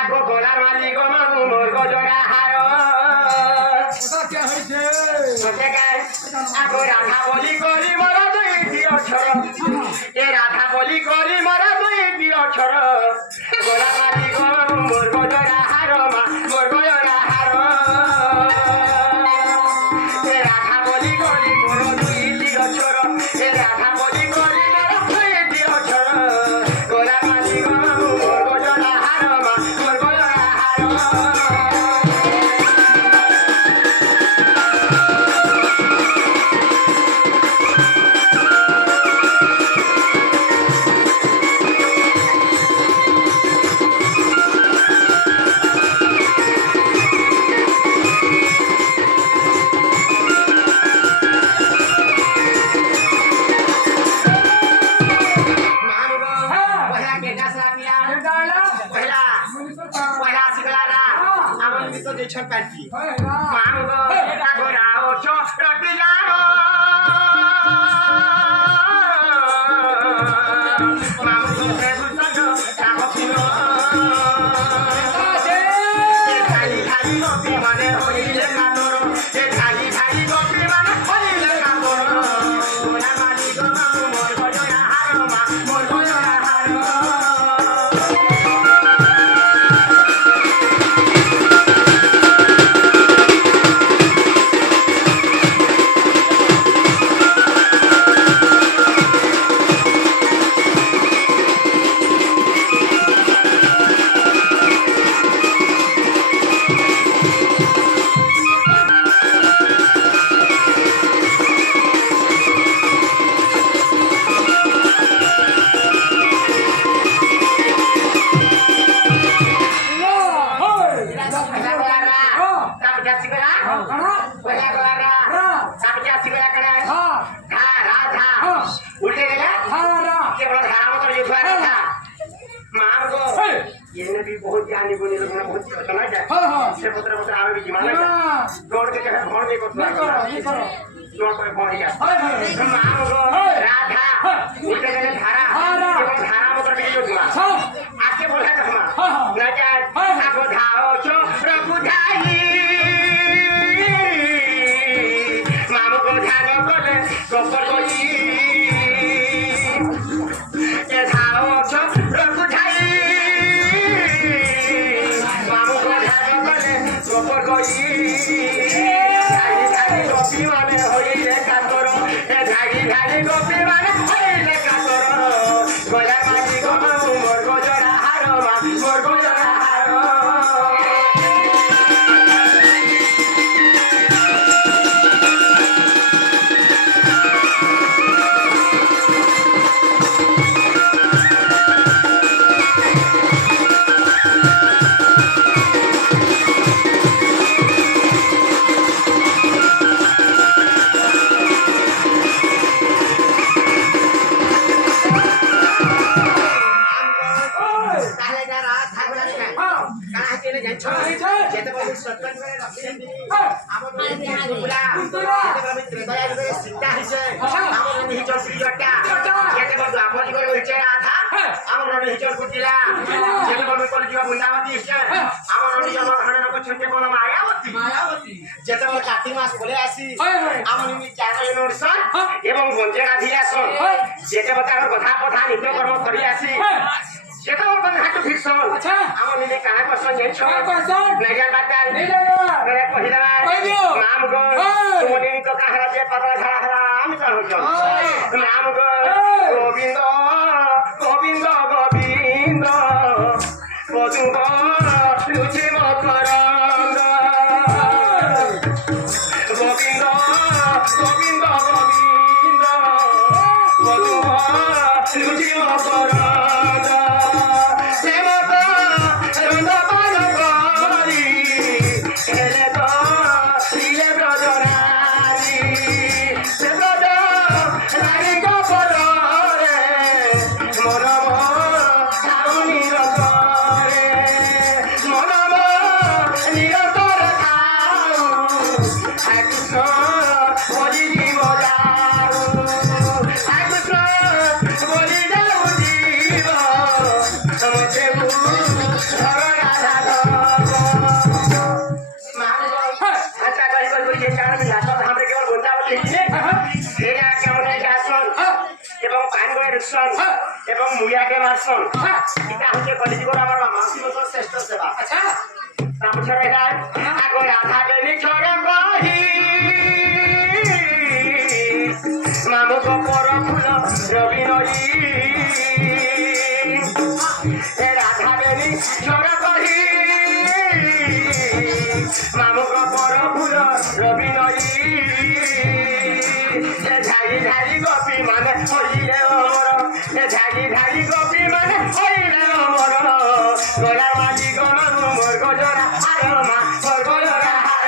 আগো গলার মালি গো মামু মোর গজরা হার কে হইছে আগো রাধা বলি করি মোর দুইটি অক্ষর এ রাধা বলি করি মোর দুইটি অক্ষর গলার মালি গো মামু মোর গজরা হার মা মোর গজরা হার এ রাধা বলি করি মোর দুইটি অক্ষর এ রাধা বলি করি মোর দুইটি অক্ষর গলার মালি গো মামু মোর গজরা হার মা মোর গজরা হার छट पाटी मांगो agora ocho rotilano मांगो से बुझो कामो ए खाली खाली गोपी माने होइले कातरो ए खाली खाली गोपी माने होइले कातरो गोरा माली गो मांगो मोर गजरा हारो मा मोर गजरा हारो बहुत जानी बोली लोग बहुत सुना जाए से पुत्र पुत्र आवे भी माने दौड़ के कहे भौण दे को ये करो दौड़ पे भौण गया मां गो राधा उल्टे गले धारा केवल धारा पुत्र भी जो दिमा आके बोला कमा ना जा आगो धाओ चो प्रभु धाई मामो को ध्यान कोले गोपर कोई ए धाओ चो प्रभु धाई गोपी माने होइले कातरो ए धागी धागी गोपी माने होइले कातरो गोला माली गो मोर गजरा हारो मा मोर गजरा हारो जेते बलि सत्कन करे रखिसेंदी हमर बुला जेते बलि त्रेदया रे सीता हिसे हमर नि हिचर श्री जट्टा जेते बलि आपन को हिचे आधा हमर नि हिचर कुटिला जेते बलि कोल जीवा बुंदावती हिसे हमर नि जम घरन को छटे कोन मायावती जेते बलि कार्तिक मास बोले आसी हमर नि चार यूनिवर्सन एवं बंजेरा धियासन जेते बता कथा कथा नित्य कर्म करी आसी जेते बलि हाटु फिक्सन अच्छा हमर नि काहे पसंद जे छ नजर बात नहीं लगा मेरे पहिला नाम गो तुमने तो कहा जे पतला झड़ा हरा हम कहू नाम गो गोविंद गोविंद गोविंद गोविंद तुझे मकरंद गोविंद गोविंद गोविंद गोविंद तुझे मकरंद सेवक रंग Come on, করে রিকশন এবং মুয়াকে মারছন এটা হচ্ছে কলিযুগের আমার মাসি বছর শ্রেষ্ঠ সেবা আচ্ছা তারপরে এটা আগে রাধা দেবী ছড়ে কহি মামু কপর ফুল রবি নই রাধা দেবী ছড়ে কহি মামু কপর ফুল রবি নই ঝাড়ি ঝাড়ি গোপী মানে হইলে অমর ঝাড়ি ঝাড়ি গোপী মানে হইলে অমর গোলা মাঝি গণ মোর গজরা হার মা মোর গজরা হার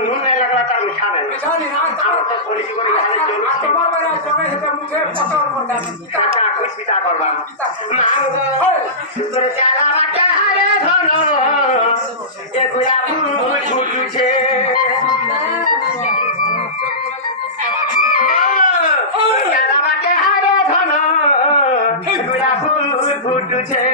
নুন নাই লাগলা তার মিঠা নাই পিতা করবা তোর চালা বাটা হারে ধন এ গুলা ফুল ফুটুছে চালা বাটা হারে ধন গুলা ফুল ফুটুছে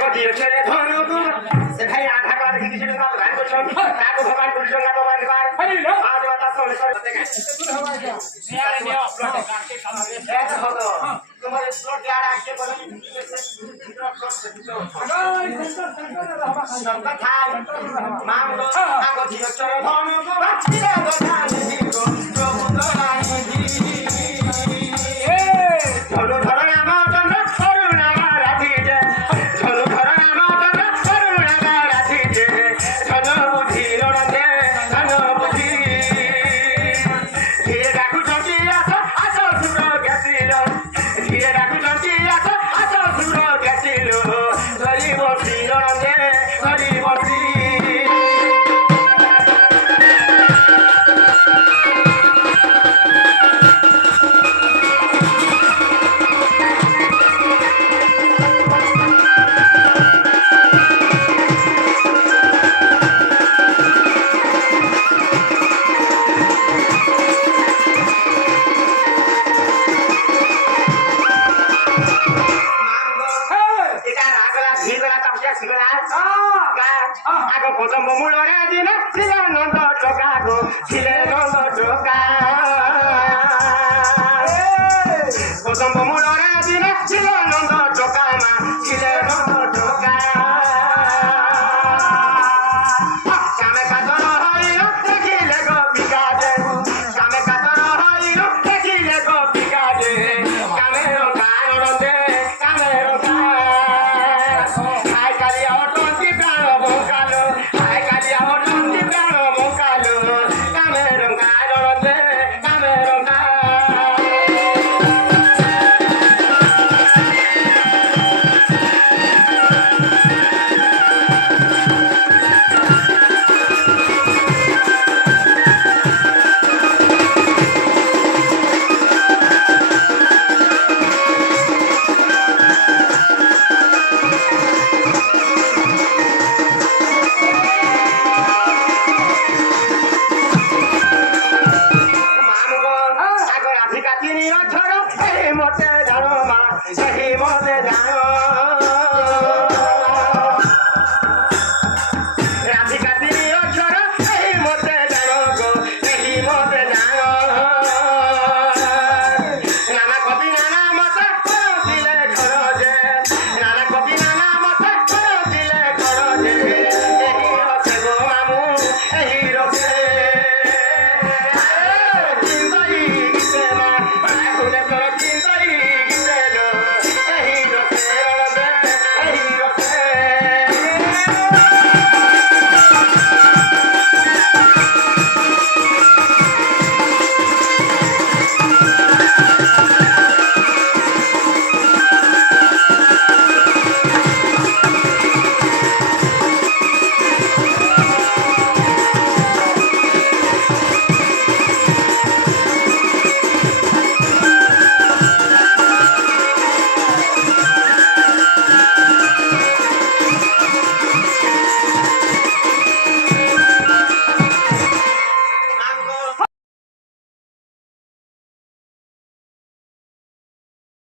ଆଗ ଦିଅଛେ ଧନକୁ ସେ ଭାଇ ଆଠା କଲା ଦେଖି କିଛି ନା ଭଗବାନ କରୁଛନ୍ତି ତାକୁ ଭଗବାନ କରୁଛନ୍ତି ନା ଭଗବାନ କର ଆজ বাতা শুনে শুনে দেখে নিয়ারে নিও প্লটে কাটকে সামনে এটা হলো তোমার প্লট যারা আসছে বলে সরকার থাই মামলো আগ দিয়ছে ধনকু বাছিরে গধানি গো প্রভু দয়াই ধনু ধর নাম চন্দ্র করুণা রাধি যে ধনু ধর নাম চন্দ্র করুণা রাধি যে ধন বুদ্ধি রণে ধন বুদ্ধি ধীরে ডাকু চন্দ্রি আস আস সুর গেছিল ধীরে ডাকু চন্দ্রি আস আস সুর গেছিল ধরি বসি রণে ধরি বসি